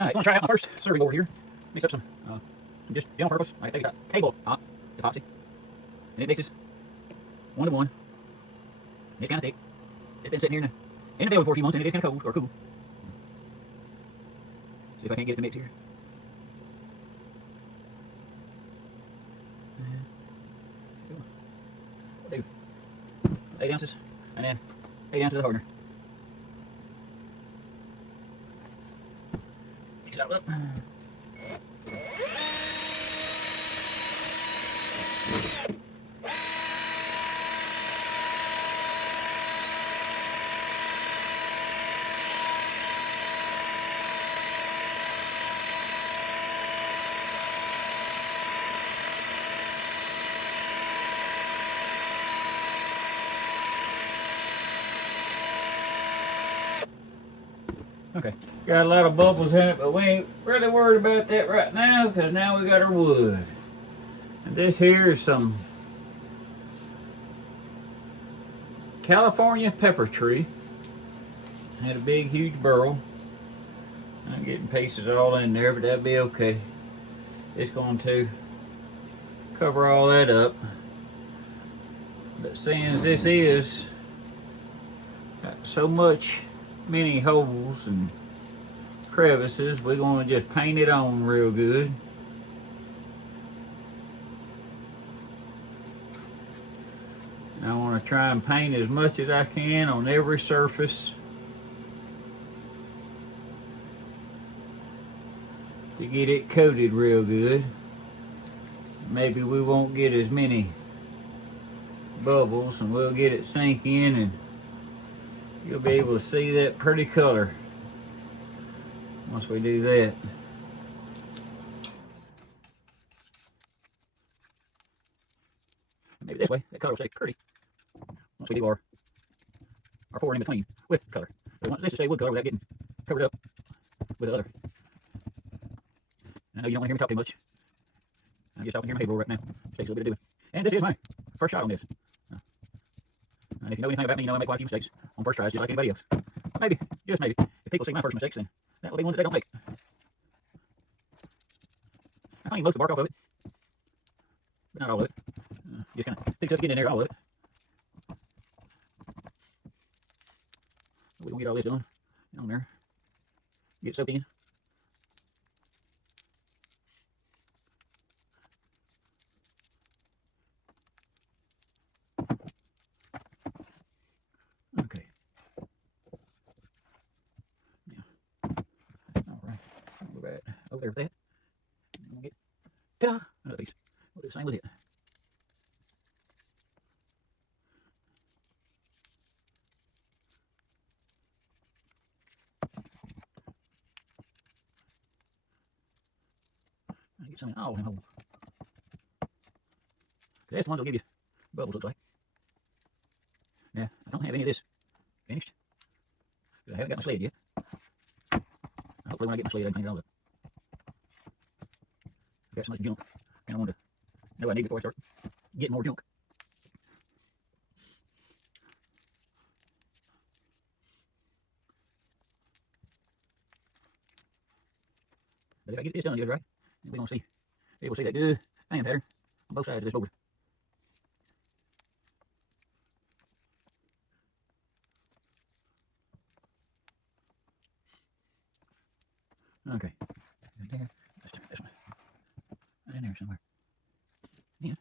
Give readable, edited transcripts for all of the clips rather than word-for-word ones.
Alright, I'm gonna try out my first serving board here. Mix up some, just general purpose. I take a table top epoxy, and it mixes 1 to 1. And it's kind of thick. It's been sitting here in the building for a few months, and it is kind of cold or cool. See if I can't get it to mix here. I'll do 8 ounces, and then 8 ounces of hardener. Mix it all up. Okay, got a lot of bubbles in it, but we ain't really worried about that right now because now we got our wood. And this here is some California pepper tree. Had a big, huge burl. I'm getting pieces all in there, but that'll be okay. It's going to cover all that up. But since this is got so many holes and crevices, we're going to just paint it on real good. And I want to try and paint as much as I can on every surface to get it coated real good. Maybe we won't get as many bubbles, and we'll get it sink in, and you'll be able to see that pretty color once we do that. Maybe this way, that color will stay pretty once we do our pouring in between with color. We want this to stay wood color without getting covered up with the other. I know you don't want to hear me talk too much. I'm just talking here in my head roll right now. It takes a little bit of doing. And this is my first shot on this. And if you know anything about me, you know I make quite a few mistakes on first tries, just like anybody else. Maybe, just maybe, if people see my first mistakes, then that will be one that they don't make. I cleaned most of the bark off of it, but not all of it. Just kind of takes us getting in there, all of it. We're going to get all this done on there. Get it soaked in. Okay. Now, all right. I'll go back over there with that. And we'll get ta-da, another piece. We'll do the same with it. Get some in all them holes. That's the ones that'll give you bubbles, looks like. Now, I don't have any of this finished. I haven't got my sled yet. Hopefully when I get my sled, I can clean it all up. I've got so much junk. Kind of want to know what I need before I start getting more junk. But if I get this done just right, then we're going to see, we'll see that good fan pattern on both sides of this board. Okay. There. Let's turn this one. Right in there somewhere. Yeah.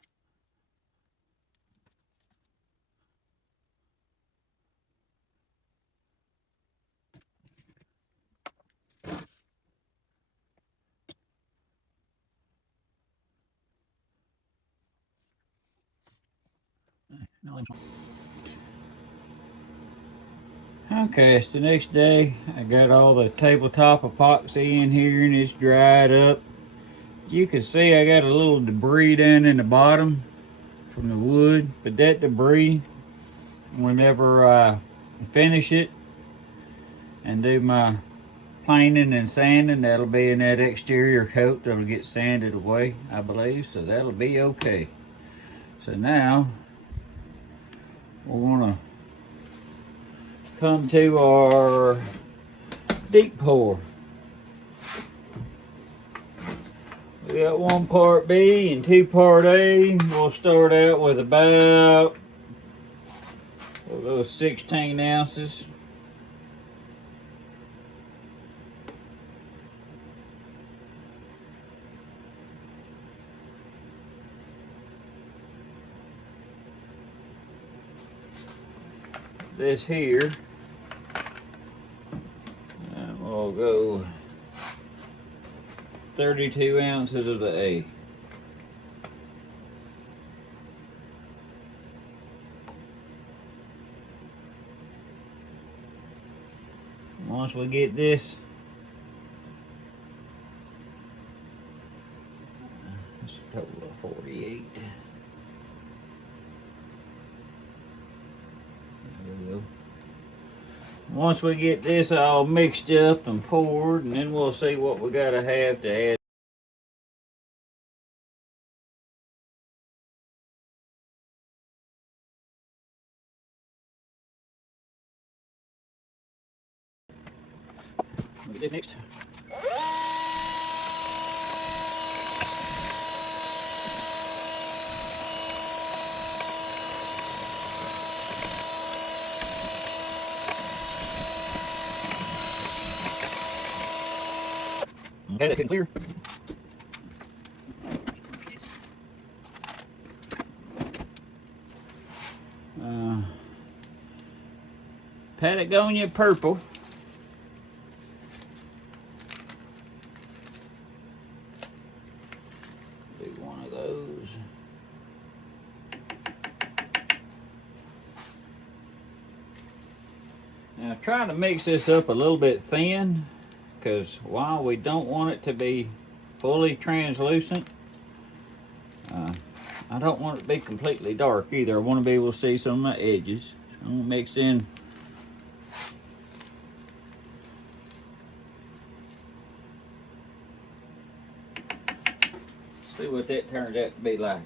Okay, it's the next day. I got all the tabletop epoxy in here and it's dried up. You can see I got a little debris down in the bottom from the wood, but that debris, whenever I finish it and do my planing and sanding, that'll be in that exterior coat that'll get sanded away, I believe, so that'll be okay. So now we're gonna come to our deep pour. We got 1 part B and 2 part A. We'll start out with about, we'll go 16 ounces. This here, and we'll go 32 ounces of the A. Once we get this, that's a total of 48. There we go. Once we get this all mixed up and poured, and then we'll see what we gotta have to add. Get this mixed. Okay, that's getting clear. Patagonia purple. Big one of those. Now try to mix this up a little bit thin, because while we don't want it to be fully translucent, I don't want it to be completely dark either. I want to be able to see some of my edges. So I'm going to mix in see what that turns out to be like.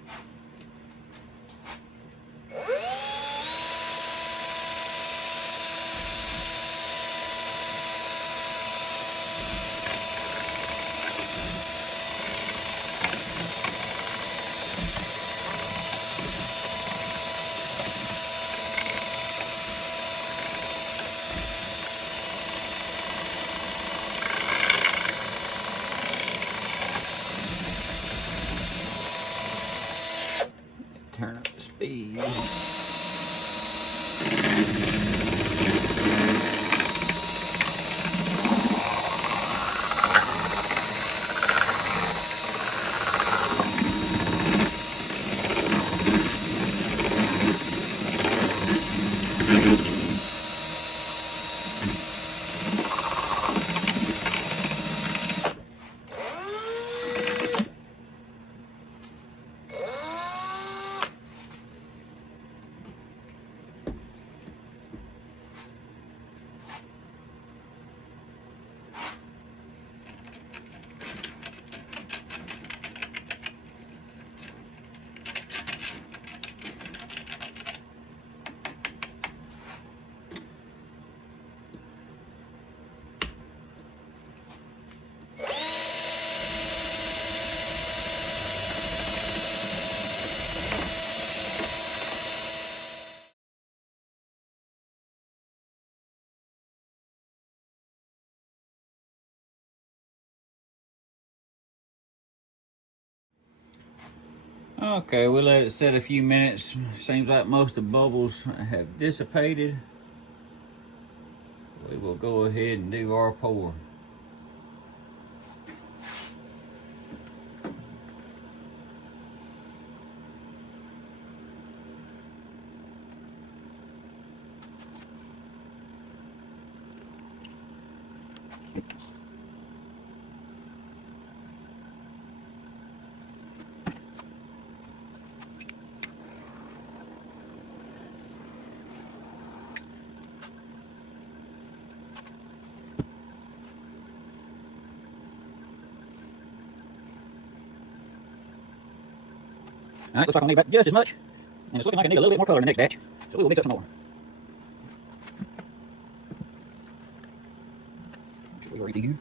Turn up the speed. Okay, we'll let it sit a few minutes. Seems like most of the bubbles have dissipated. We will go ahead and do our pour. All right, looks like I need about just as much, and it's looking like I need a little bit more color in the next batch, so we will mix up some more. Make sure we are eating here.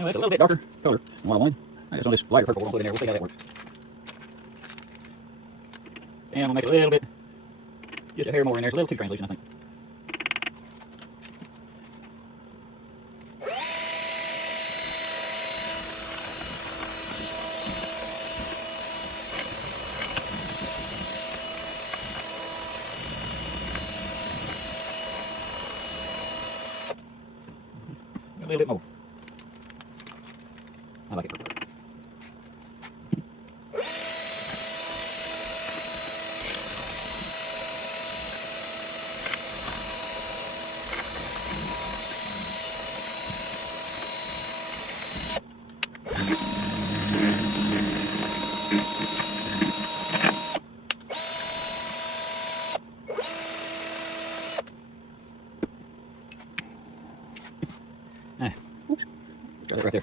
Well, that's a little bit darker color than what I wanted. I got some of this lighter purple we're going to put in there. We'll see how that works. And we'll make it a little bit, just a hair more in there. It's a little too translucent, I think. A little bit more. I like it. Oops. Got it right there.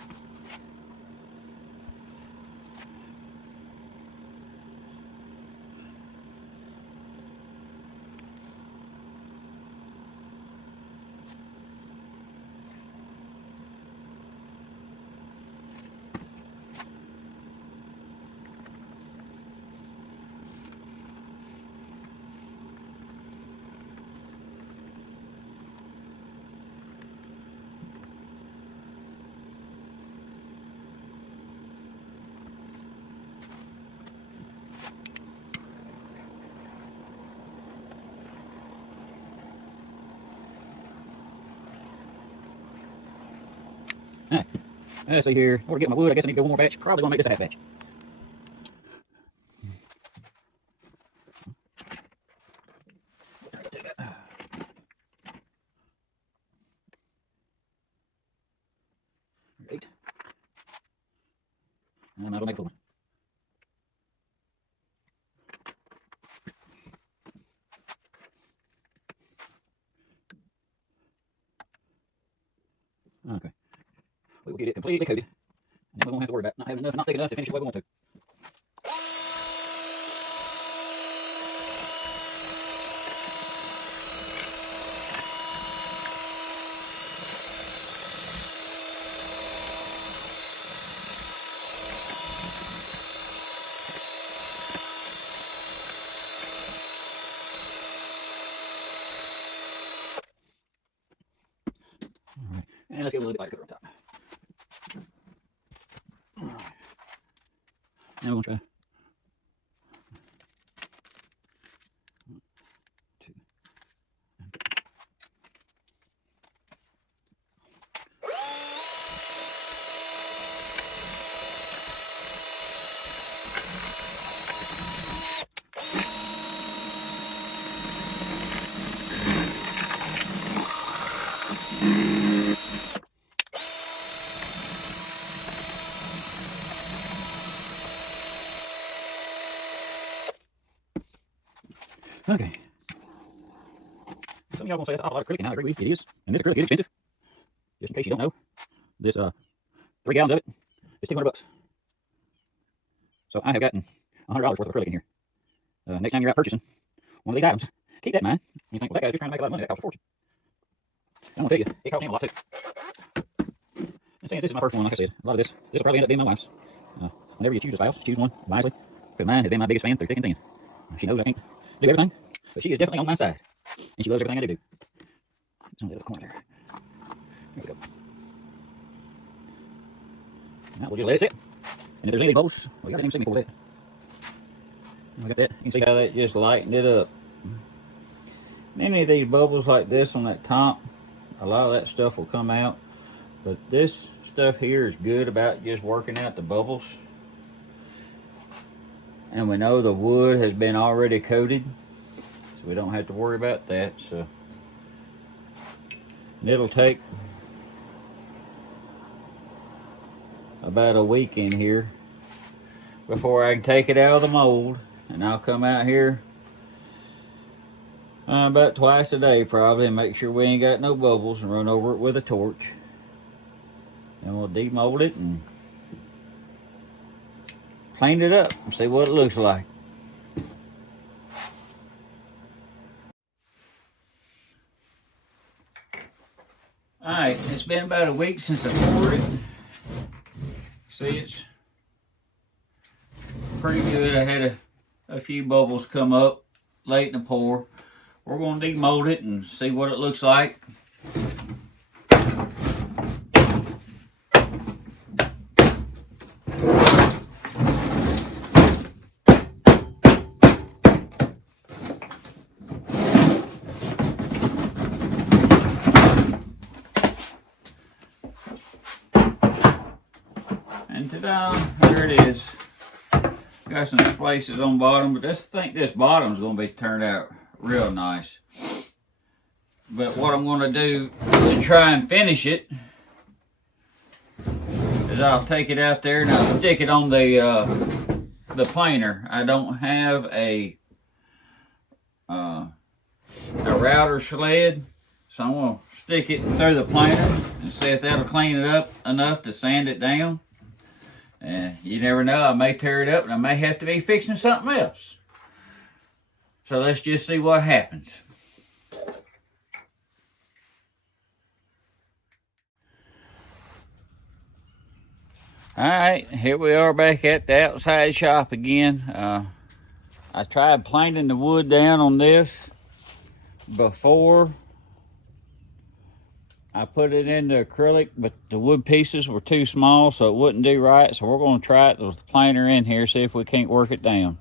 Alright, let's see here. I want to get my wood. I guess I need to go one more batch. Probably going to make this a half batch. Great. And that'll make a full one. Okay. We will get it completely coated. And then we won't have to worry about not having enough and not thick enough to finish it the way we want to. Alright, and let's get a little bit lighter color on top. Now we're going to try. Okay. Some of y'all gonna say that's a lot of acrylic, and I agree with you. It is. And this acrylic is expensive. Just in case you don't know, this 3 gallons of it is $200. So I have gotten $100 worth of acrylic in here. Next time you're out purchasing one of these items, keep that in mind. You think, well, that guy's just trying to make a lot of money. That costs a fortune. I'm gonna tell you, it costs him a lot too. And since this is my first one, like I said, a lot of this will probably end up being my wife's. Whenever you choose a spouse, choose one wisely. Because mine has been my biggest fan through thick and thin. She knows I can't do everything, but she is definitely on my side. And she loves everything I do. It's on the other corner there. There we go. Now we'll just let it sit. And if there's any bubbles, well, you got to see me pour that. I got that. You can see how that just lightened it up. Many of these bubbles like this on that top, a lot of that stuff will come out. But this stuff here is good about just working out the bubbles. And we know the wood has been already coated, so we don't have to worry about that. So it'll take about a week in here before I can take it out of the mold, and I'll come out here about twice a day probably and make sure we ain't got no bubbles and run over it with a torch, and we'll demold it and clean it up and see what it looks like. Alright, it's been about a week since I poured it. See, it's pretty good. I had a few bubbles come up late in the pour. We're going to demold it and see what it looks like. And ta-da, there it is. Got some splaces on bottom, but I think this bottom's going to be turned out real nice. But what I'm going to do to try and finish it is I'll take it out there and I'll stick it on the planer. I don't have a router sled, so I'm going to stick it through the planer and see if that'll clean it up enough to sand it down. And you never know, I may tear it up and I may have to be fixing something else. So let's just see what happens. Alright, here we are back at the outside shop again. I tried planing the wood down on this before I put it into acrylic, but the wood pieces were too small, so it wouldn't do right. So we're going to try it with the planer in here, see if we can't work it down.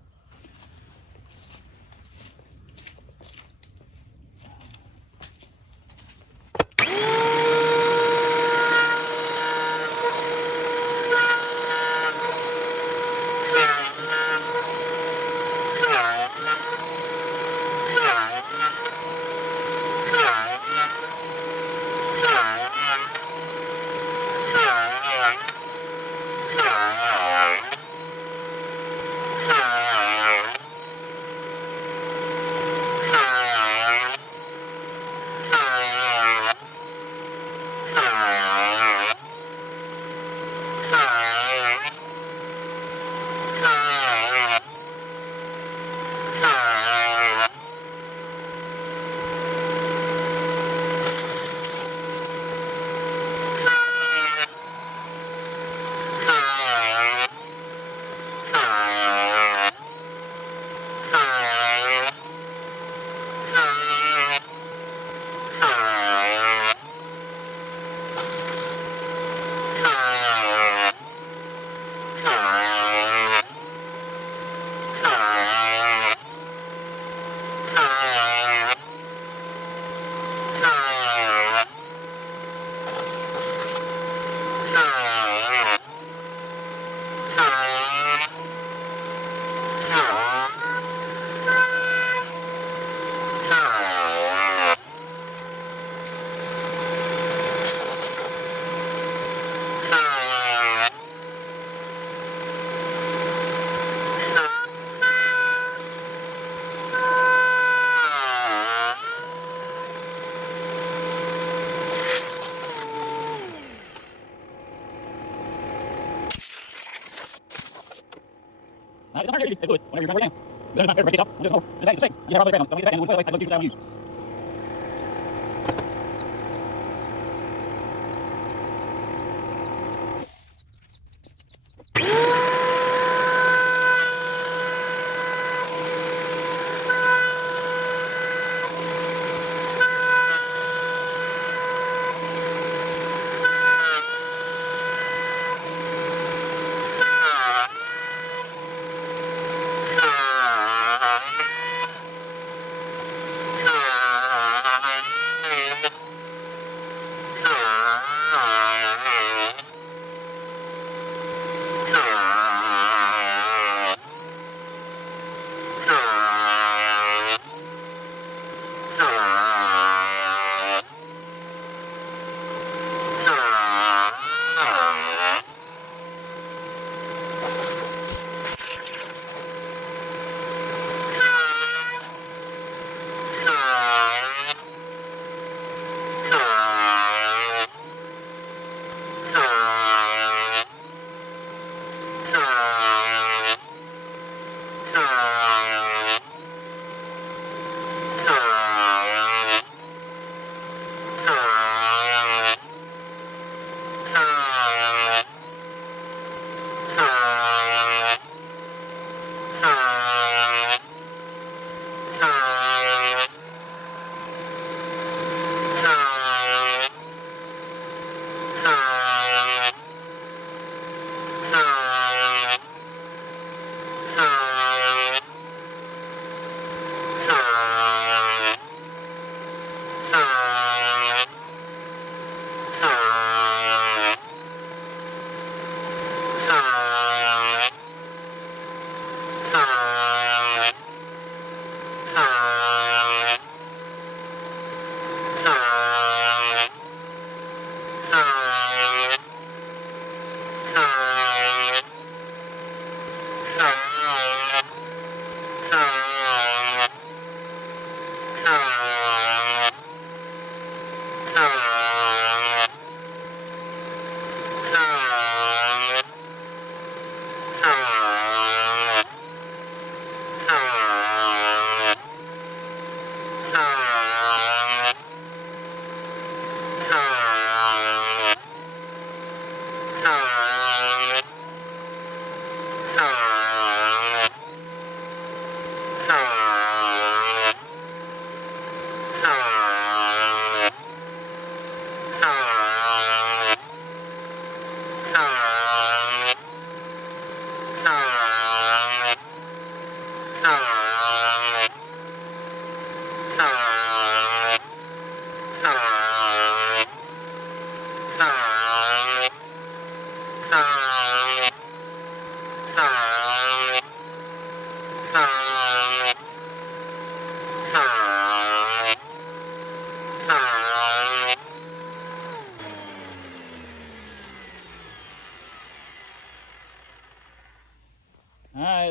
Good. Whenever you break it down, break it off. Just more. It's the same. You have all the back on. Don't get the back end. I don't use.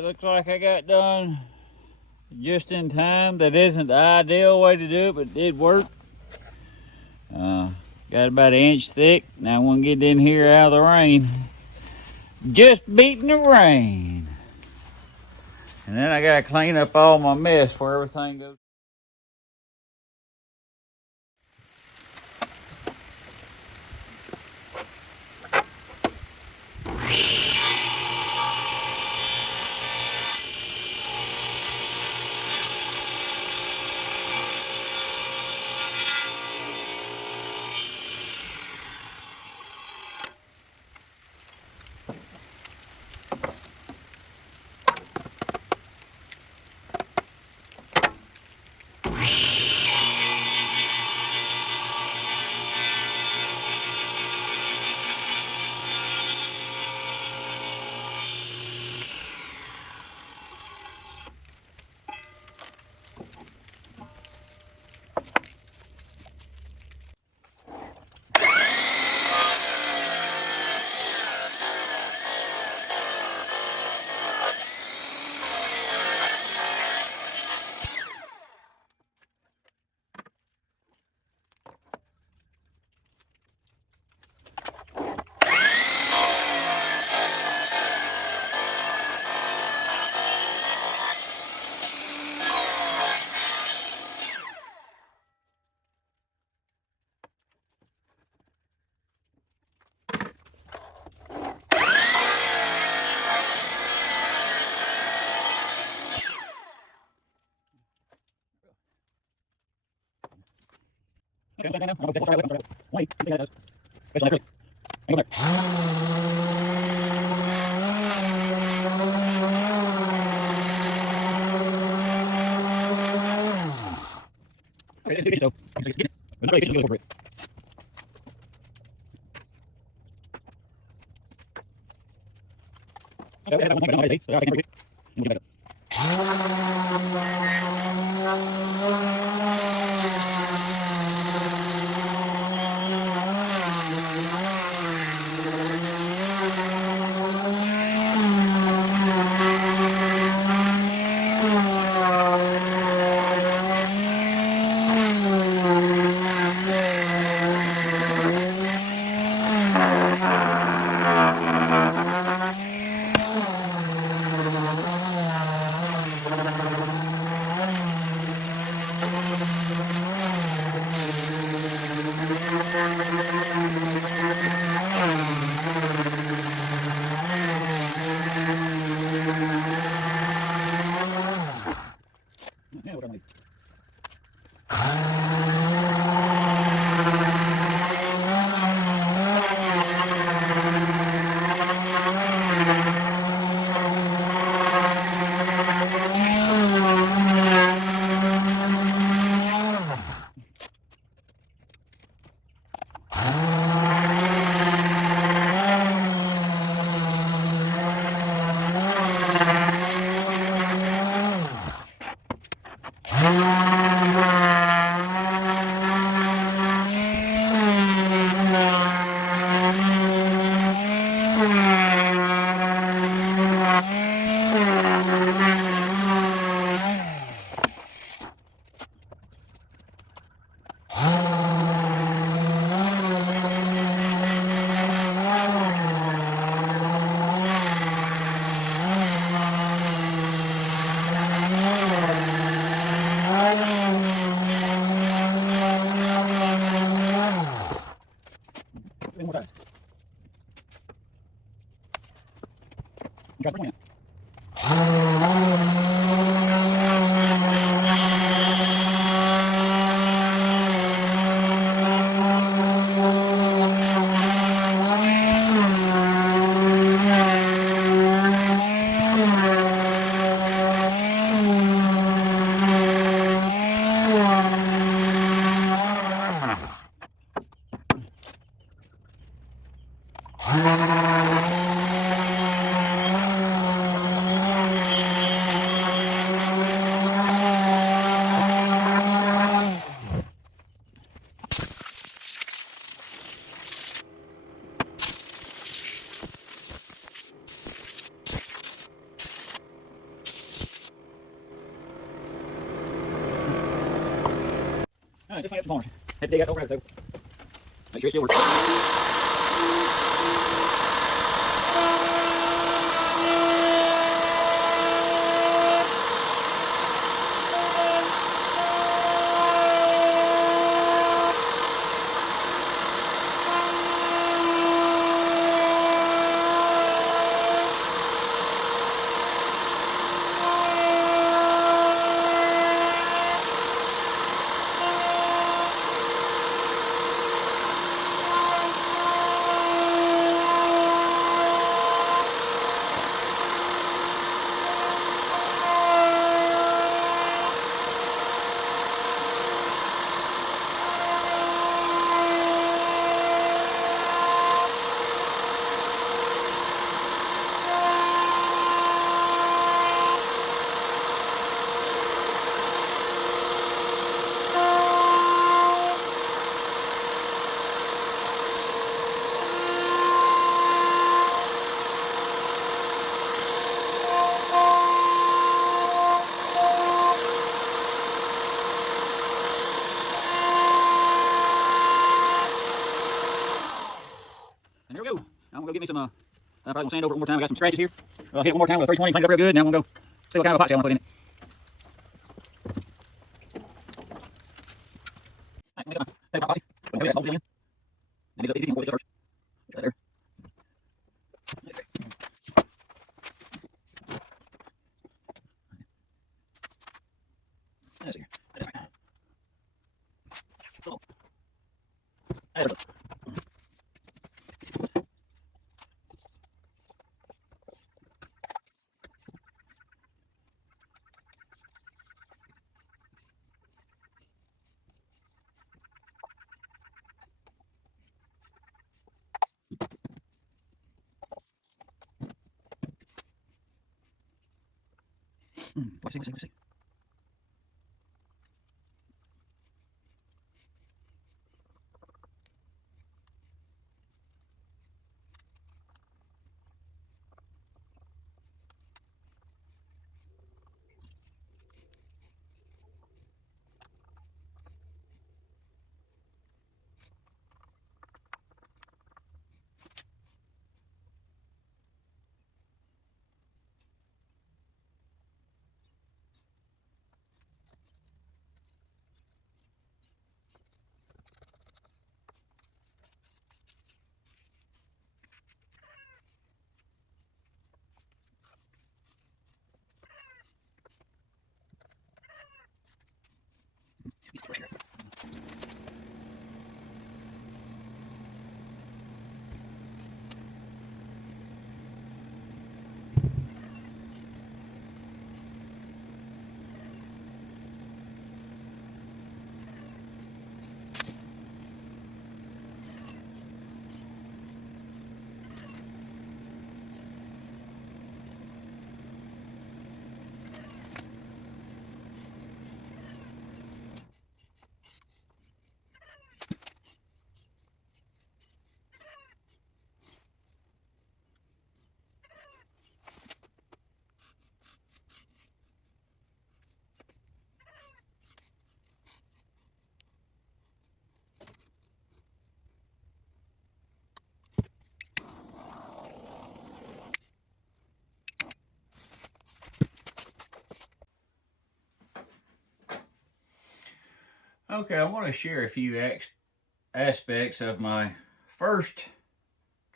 looks like I got done just in time. That isn't the ideal way to do it, but it did work. Got about 1 inch thick. Now I'm gonna get in here out of the rain. Just beating the rain. And then I gotta clean up all my mess where everything goes. Alright, just clean up the corners. Had to dig out over there, make sure it still works. And there we go. I'm gonna go get me some, I'm probably gonna sand over it one more time. I got some scratches here. I'll hit it one more time with a 320, clean it up real good. Now I'm gonna go see what kind of epoxy I wanna put in it. Alright, take my epoxy. Put that mold in. Then easy, I'm gonna put it first. Right there. That's here. That's right. So, that's it. Let's see. Okay, I want to share a few aspects of my first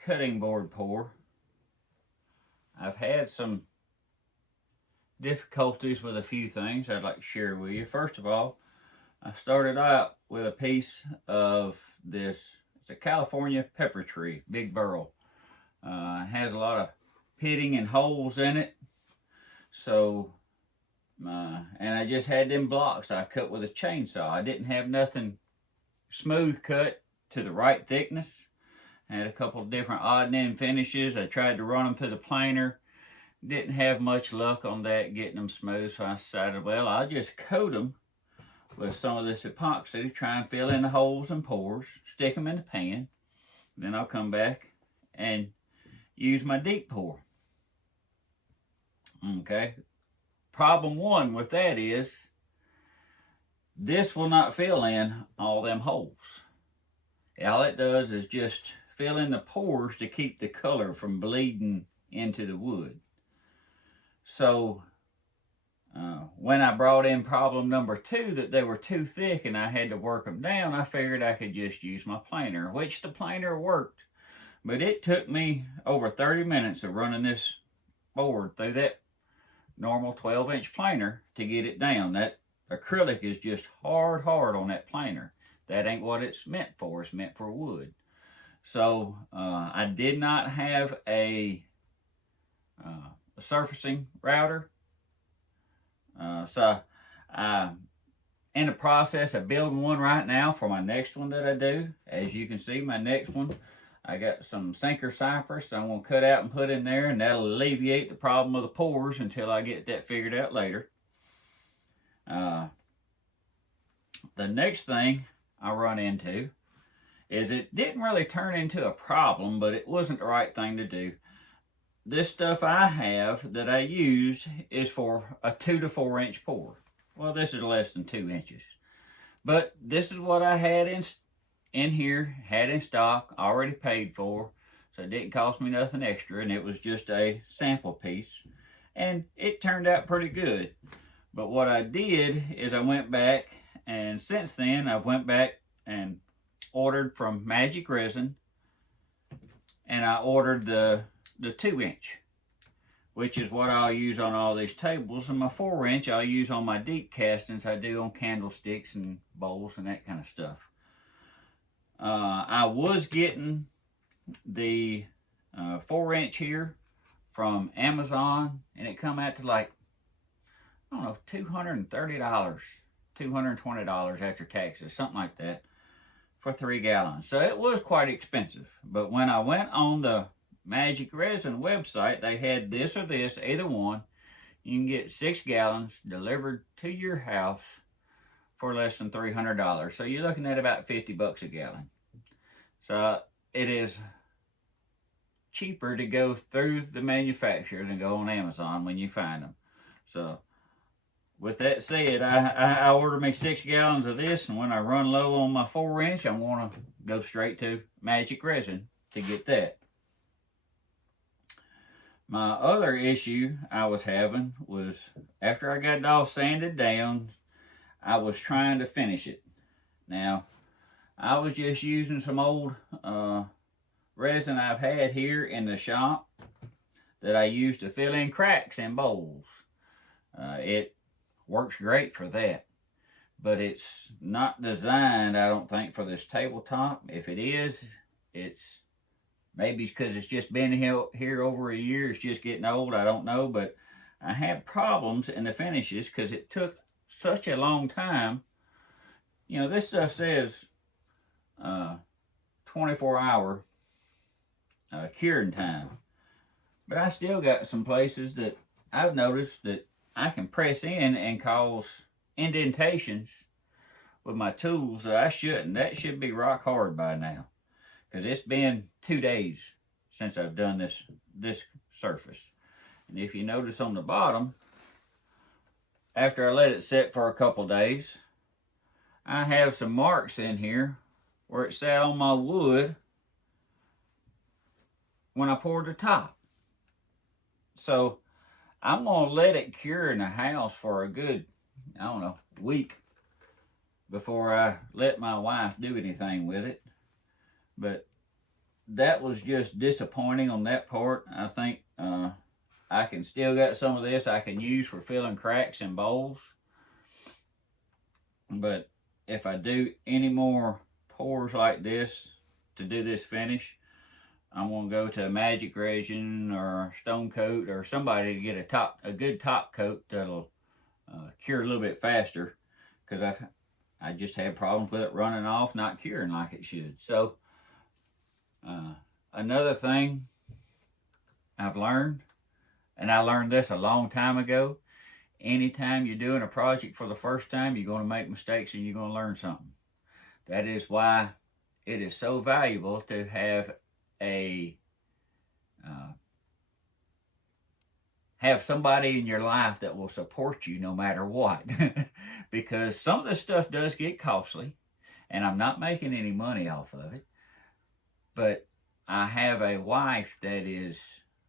cutting board pour. I've had some difficulties with a few things I'd like to share with you. First of all, I started out with a piece of this, it's a California Pepper Tree, Big Burl. It has a lot of pitting and holes in it. So and I just had them blocks I cut with a chainsaw. I didn't have nothing smooth cut to the right thickness. I had a couple of different odd and end finishes. I tried to run them through the planer. Didn't have much luck on that, getting them smooth. So I decided, well, I'll just coat them with some of this epoxy to try and fill in the holes and pores, stick them in the pan. Then I'll come back and use my deep pour. Okay. Problem one with that is this will not fill in all them holes. All it does is just fill in the pores to keep the color from bleeding into the wood. So when I brought in problem number 2, that they were too thick and I had to work them down, I figured I could just use my planer, which the planer worked. But it took me over 30 minutes of running this board through that normal 12-inch planer to get it down. That acrylic is just hard on that planer. That ain't what it's meant for. It's meant for wood. So I did not have a surfacing router. So I'm in the process of building one right now for my next one that I do. As you can see, my next one, I got some sinker cypress that I'm going to cut out and put in there, and that'll alleviate the problem of the pores until I get that figured out later. The next thing I run into is it didn't really turn into a problem, but it wasn't the right thing to do. This stuff I have that I used is for a 2 to 4 inch pour. Well, this is less than 2 inches. But this is what I had in here, had in stock, already paid for. So it didn't cost me nothing extra, and it was just a sample piece. And it turned out pretty good. But what I did is I went back, and since then I've went back and ordered from Magic Resin, and I ordered the 2 inch, which is what I'll use on all these tables, and my 4 inch I'll use on my deep castings I do on candlesticks and bowls and that kind of stuff. I was getting the 4 inch here from Amazon, and it come out to like, I don't know, $230, $220 after taxes, something like that, for 3 gallons. So it was quite expensive. But when I went on the Magic Resin website, they had this or this, either one. You can get 6 gallons delivered to your house for less than $300. So you're looking at about 50 bucks a gallon. So it is cheaper to go through the manufacturer than go on Amazon when you find them. So with that said, I ordered me 6 gallons of this, and when I run low on my 4 inch, I'm going to go straight to Magic Resin to get that. My other issue I was having was after I got it all sanded down, I was trying to finish it. Now, I was just using some old resin I've had here in the shop that I use to fill in cracks in bowls. It works great for that, but it's not designed, I don't think, for this tabletop. If it is, it's maybe because it's just been here over a year, it's just getting old, I don't know, but I had problems in the finishes because it took such a long time. You know, this stuff says 24-hour curing time, but I still got some places that I've noticed that I can press in and cause indentations with my tools that I shouldn't. That should be rock hard by now, because it's been 2 days since I've done this surface. And if you notice on the bottom, after I let it set for a couple days, I have some marks in here where it sat on my wood when I poured the top. So I'm going to let it cure in the house for a good, I don't know, week before I let my wife do anything with it. But that was just disappointing on that part. I think I can still got some of this I can use for filling cracks in bowls. But if I do any more pours like this to do this finish, I'm going to go to a Magic Resin or Stone Coat or somebody to get a good top coat that'll cure a little bit faster, because I just had problems with it running off, not curing like it should. So another thing I've learned, and I learned this a long time ago, anytime you're doing a project for the first time, you're going to make mistakes and you're going to learn something. That is why it is so valuable to have a have somebody in your life that will support you no matter what. Because some of this stuff does get costly, and I'm not making any money off of it. But I have a wife that is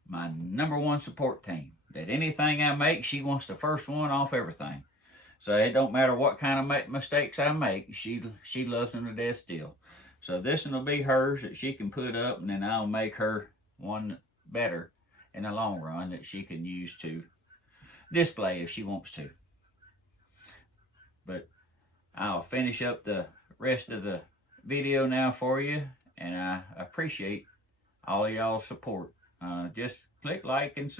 my #1 support team. That anything I make, she wants the first one off everything. So it don't matter what kind of mistakes I make, she loves them to death still. So this one will be hers that she can put up, and then I'll make her one better in the long run that she can use to display if she wants to. But I'll finish up the rest of the video now for you, and I appreciate all of y'all's support. Just click like and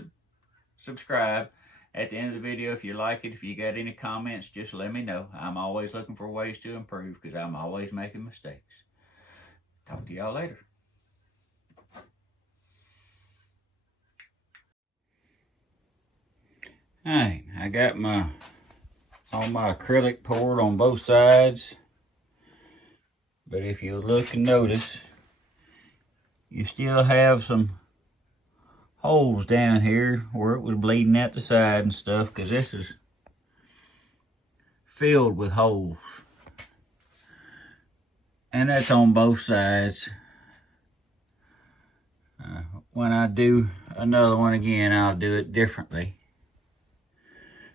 subscribe at the end of the video if you like it. If you got any comments, just let me know. I'm always looking for ways to improve because I'm always making mistakes. Talk to y'all later. Alright, I got all my acrylic poured on both sides. But if you look and notice, you still have some holes down here where it was bleeding out the side and stuff, because this is filled with holes. And that's on both sides. When I do another one again, I'll do it differently.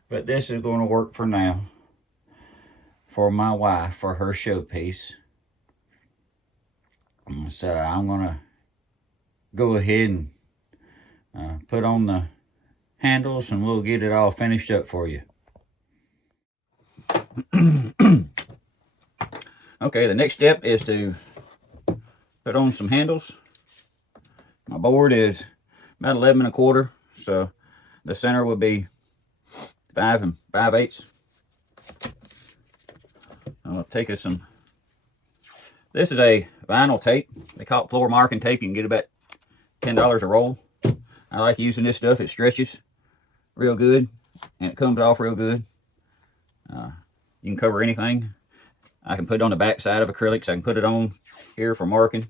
But this is going to work for now for my wife, for her showpiece. So I'm going to go ahead and put on the handles, and we'll get it all finished up for you. Okay, the next step is to put on some handles. My board is about 11 1/4, so the center will be 5 5/8. I'll take us some. This is a vinyl tape. They call it floor marking tape. You can get about $10 a roll. I like using this stuff. It stretches real good, and it comes off real good. You can cover anything. I can put it on the back side of acrylics. I can put it on here for marking.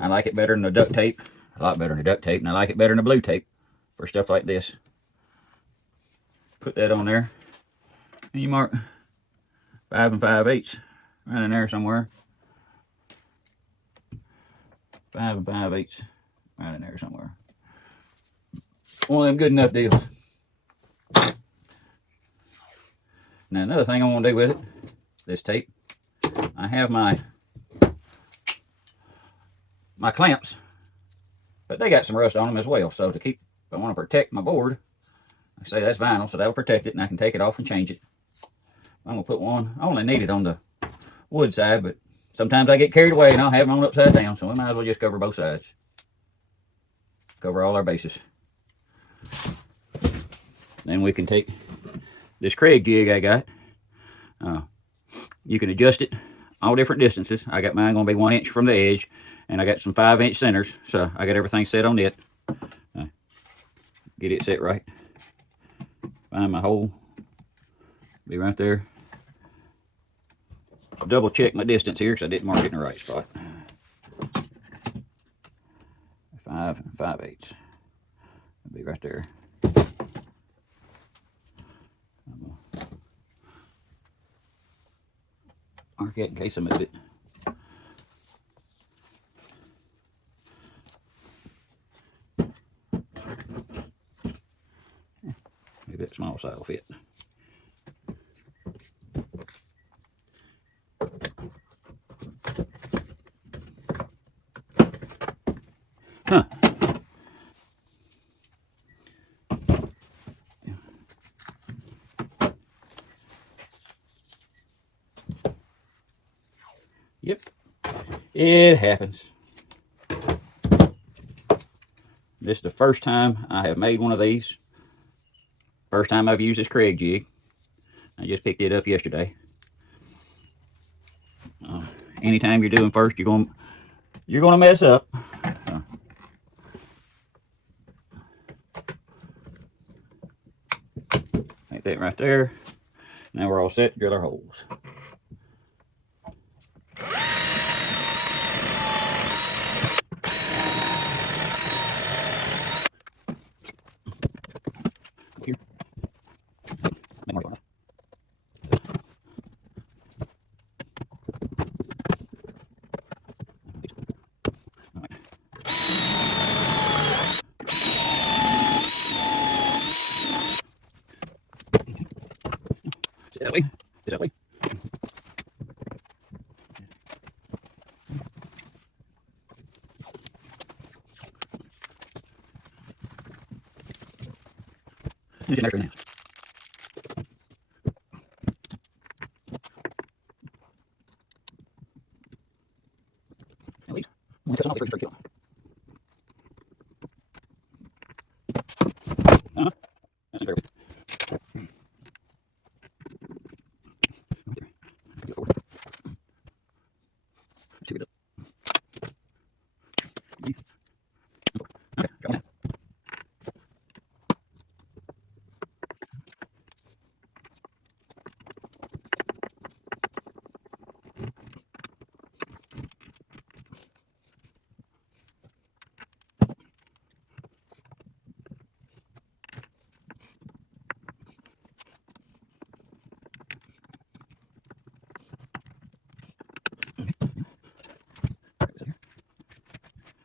I like it better than the duct tape. A lot better than the duct tape, and I like it better than the blue tape for stuff like this. Put that on there, and you mark 5 5/8 right in there somewhere. 5 5/8 right in there somewhere. One of them good enough deals. Now another thing I want to do with it, this tape, I have my clamps, but they got some rust on them as well. So if I want to protect my board, I say that's vinyl, so that'll protect it, and I can take it off and change it. I'm gonna put one. I only need it on the wood side, but sometimes I get carried away and I'll have them on upside down, so we might as well just cover both sides. Cover all our bases. Then we can take this Craig jig I got. You can adjust it all different distances. I got mine gonna be 1 inch from the edge, and I got some 5-inch centers, so I got everything set on it. Get it set right. Find my hole. Be right there. I'll double check my distance here because I didn't mark it in the right spot. 5 5/8. It'll be right there. Mark it in case I move it. Maybe that small side will fit. Huh. Yep, it happens. This is the first time I have made one of these. First time I've used this Craig jig. I just picked it up yesterday. Anytime you're doing first, you're gonna mess up. Make that right there. Now we're all set to drill our holes. That way. That way. Now. At least. That's not the first kill. That's very good.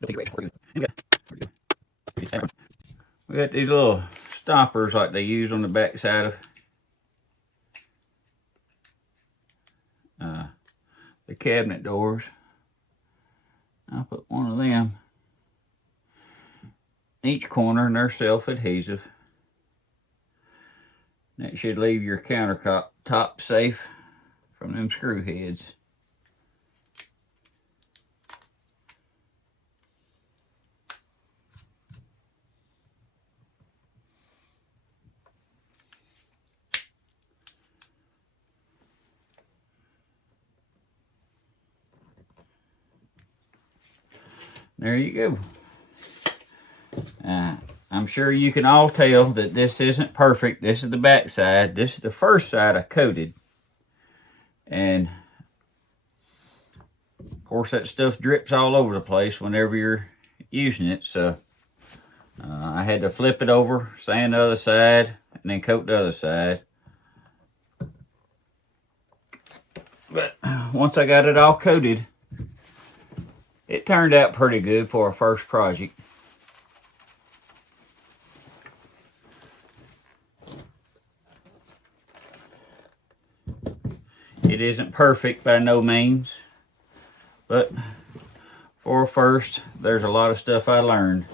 Okay, go on. We got these little stoppers like they use on the back side of the cabinet doors. I'll put one of them in each corner, and they're self-adhesive. That should leave your countertop safe from them screw heads. There you go. I'm sure you can all tell that this isn't perfect. This is the back side. This is the first side I coated. And of course that stuff drips all over the place whenever you're using it. So I had to flip it over, sand the other side, and then coat the other side. But once I got it all coated, it turned out pretty good for a first project. It isn't perfect by no means, but for a first, there's a lot of stuff I learned.